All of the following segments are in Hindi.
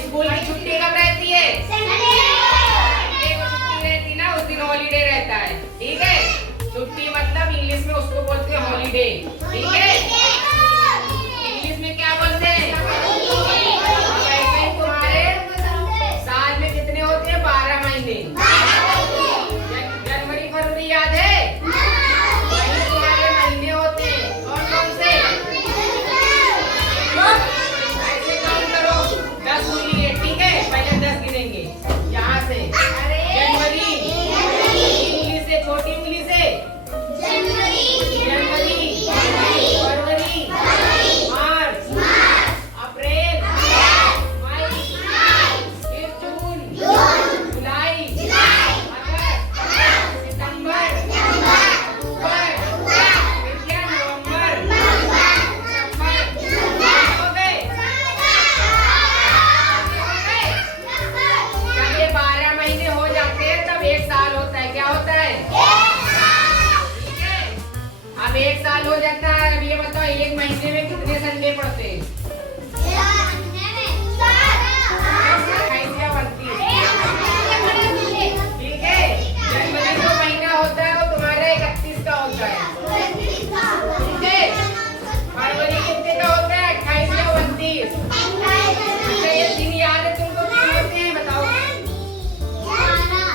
स्कूल की छुट्टी कब रहती है? संडे को छुट्टी रहती ना, उस दिन हॉलीडे रहता है। ठीक है, छुट्टी मतलब इंग्लिश में उसको बोलते हैं हॉलीडे। ठीक है, इंग्लिश में क्या बोलते हैं? ऐसे ही तुम्हारे साल में कितने होते हैं? 12 महीने। जनवरी फरवरी याद है? वही तुम्हारे महीने होते हैं। कौन कौन से? ऐसे काउंट करो, 10 बोलिए। ठीक है, पहले 10 गिनेंगे यहाँ से। जनवरी, इंग्लिश से, छोटी इंग्लिश से जनवरी, फरवरी, मार्च, अप्रैल, मई, फिर जून, जुलाई, अगस्त, सितंबर, अक्टूबर, फिर क्या? नवंबर, दिसंबर। हो गए? जब ये 12 महीने हो जाते हैं तब एक साल होता है। क्या होता है? ठीक है, अब एक साल हो जाता है। अब ये बताओ, एक महीने में कितने संडे पड़ते हैं? 28 या 29। ठीक है, जनवरी जो महीना होता है वो तुम्हारा 31 का होता है। ठीक है, फरवरी कितने का होता है? 28 या 29। अच्छा, ये दिन याद है तुमको? कितने होते हैं बताओ?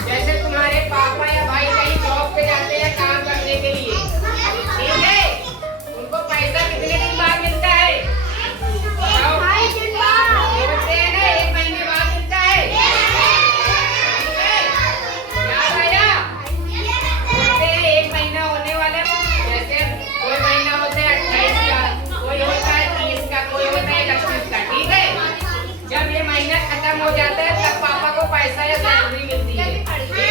जैसे तुम्हारे पापा या भाई कहीं जॉब पे जाते हैं काम करने के लिए, ठीक है, उनको पैसा कितने दिन बाद मिलता है? बताओ। बोलते हैं ना, 1 महीने बाद मिलता है। ठीक है, याद आया? बोलते हैं 1 महीना होने वाला। जैसे कोई महीना होता है 28 का, कोई होता है 30 का, कोई होता है 31 का। ठीक है, जब ये महीना खत्म हो जाता है तब पापा को पैसा या सैलरी मिलती है। ठीक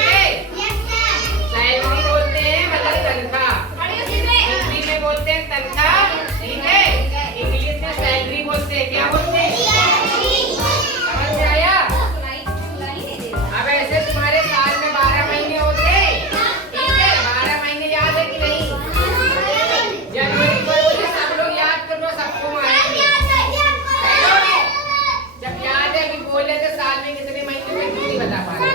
है, सैलरी बोलते हैं मतलब तनख्वाह। हिंदी में बोलते हैं तनख्वाह। ठीक है, इंग्लिश में सैलरी बोलते हैं। क्या बोलते हैं? समझ में आया? अब ऐसे तुम्हारे साल में 12 महीने होते हैं। ठीक है, 12 महीने याद है कि नहीं? जनवरी फरवरी सब लोग याद कर लो, सबको मारेंगे। जब याद है कि बोले थे साल में कितने महीने में, क्यों नहीं बता पा रहे?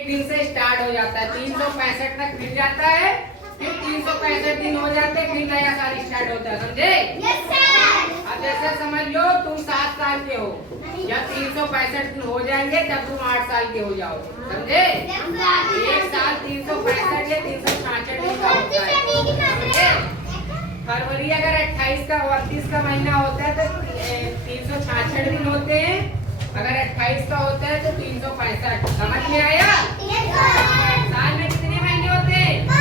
एक दिन से स्टार्ट हो जाता है, 365 तक फिर जाता है, फिर 365 दिन हो जाते हैं, फिर नया साल स्टार्ट होता है। समझे? अब जैसे समझ लो तुम 7 साल के हो, या 365 दिन हो जाएंगे तब तुम 8 साल के हो जाओ। समझे? एक साल 365 या 366 दिन का होता है। समझे? फरवरी अगर 28 का 29 का महीना होता है तो 366 दिन होते हैं। अगर 28 का होता है तो 365। समझ में आया? साल में कितने महीने होते हैं? 12।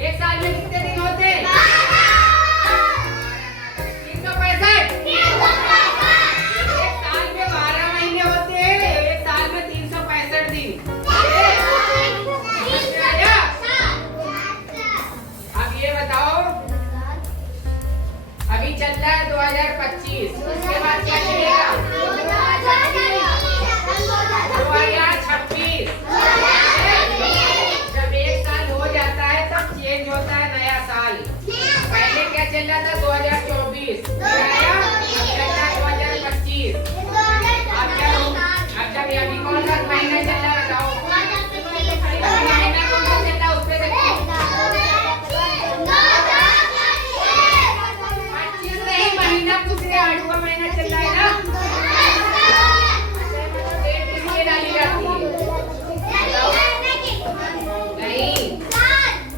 एक साल में कितने दिन होते हैं? 365। एक साल में 12 महीने होते हैं, एक साल में 365 दिन। अब ये बताओ, अभी चल रहा है 2025, उसके बाद क्या चलेगा? 2026। जब एक साल हो जाता है तब चेंज होता है नया साल। पहले क्या चल रहा था? 2024, चल रहा है 2025। अब जब अभी कौन सा महीना चल रहा है बताओ? महीना कौन सा चल रहा है उस पे देखो। 25 नहीं, महीना पूछ रहे, 8वां महीना चल रहा है ना? डेट किसलिए डाली जाती है? नहीं,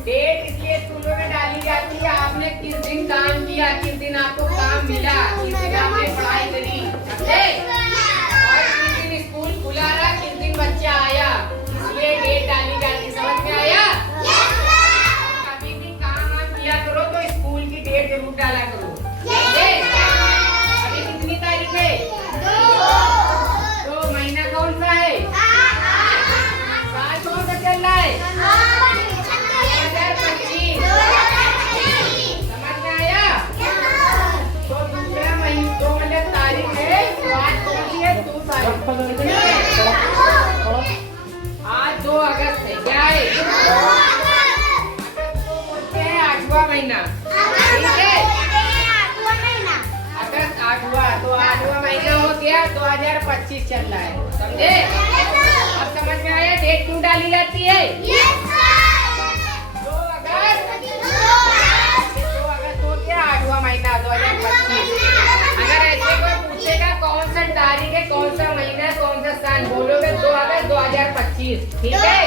डेट इसलिए स्कूलों में डाली जाती है आपने किस दिन काम किया, किस दिन आपको काम मिला, किस दिन आपने पढ़ाई करी। समझे? और किस दिन स्कूल खुला रहा, किस दिन बच्चा आया, इसलिए डेट डाली जाती। समझ में आया? कभी भी काम आप किया करो तो स्कूल की डेट जरूर डाला करो। अभी कितनी तारीख है? 2। महीना कौन सा है? साल कौन सा चल रहा है? 2025। समझ में आया? तो दूसरा महीना 2 मतलब तारीख है, तो आज कौन सी है? 2 तारीख। आज 2 अगस्त है। क्या है? अगस्त को बोलते हैं 8वां महीना। ठीक है, आठवां, तो 8वां महीना हो गया, 2025 चल रहा है, समझे? अब समझ में आया डेट क्यों डाली जाती है? 2 अगस्त हो गया, 8वां महीना 2025। अगर ऐसे कोई पूछेगा कौन सा तारीख है, कौन सा महीना है, कौन सा साल, बोलोगे 2 अगस्त 2025, ठीक है?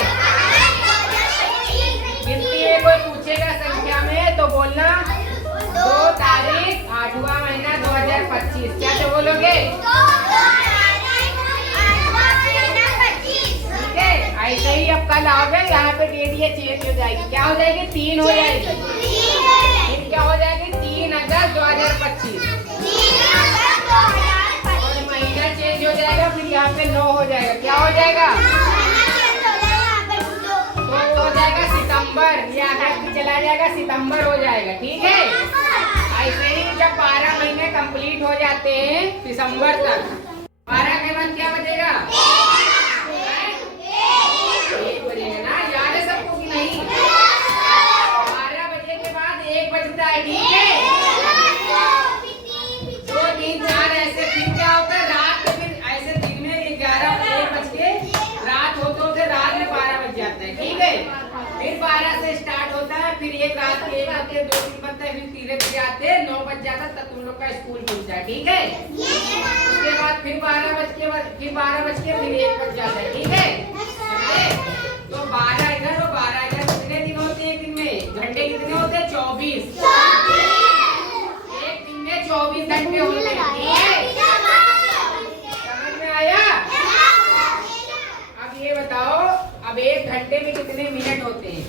गिनती में कोई पूछेगा संख्या में तो बोलना 2 तारीख 8वां महीना 2025, क्या तो बोलोगे? ठीक है, ऐसे ही अब कल आओगे यहाँ पे डेट ये चेंज हो जाएगी, क्या हो जाएगी? 3 हो जाएगी, फिर क्या हो जाएगी? 3 अगस्त 2025, और महीना चेंज हो जाएगा, फिर यहाँ पे 9 हो जाएगा, क्या हो जाएगा? तो हो जाएगा सितंबर, ये अगस्त चला जाएगा, सितंबर हो जाएगा, ठीक है? ऐसे ही जब 12 महीने कंप्लीट हो जाते हैं दिसंबर तक, 12 के बाद क्या बचेगा? 1 बजेगा ना, याद है सबको कि नहीं? 12 बजे के बाद 1 बजता है, ठीक है? 2 3 4 ऐसे, फिर क्या होता है? रात में फिर ऐसे दिन में 11 बज के रात होते रात में 12 बज जाता है, ठीक है? फिर 12 से स्टार्ट होता है, फिर एक रात के 1 बजते 2 3 बजते, फिर धीरे धीरे आते 9 बज जाता, तब तुम लोग का स्कूल खुलता है, ठीक है? उसके बाद फिर 12 बज के फिर 1 बज जाता है, ठीक है? तो 12 इधर और 12 इधर, कितने दिन होते हैं? एक दिन में घंटे कितने होते हैं? 24। एक दिन में 24 घंटे होते हैं, ठीक है? समझ में आया? अब ये बताओ, अब 1 घंटे में कितने मिनट होते हैं?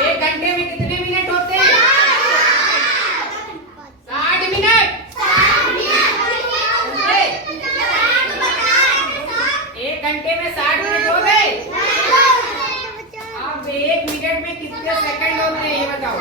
1 घंटे में कितने मिनट होते हैं? 60 मिनट। 1 घंटे में 60 मिनट हो गए। अब 1 मिनट में कितने सेकंड होते हैं ये बताओ?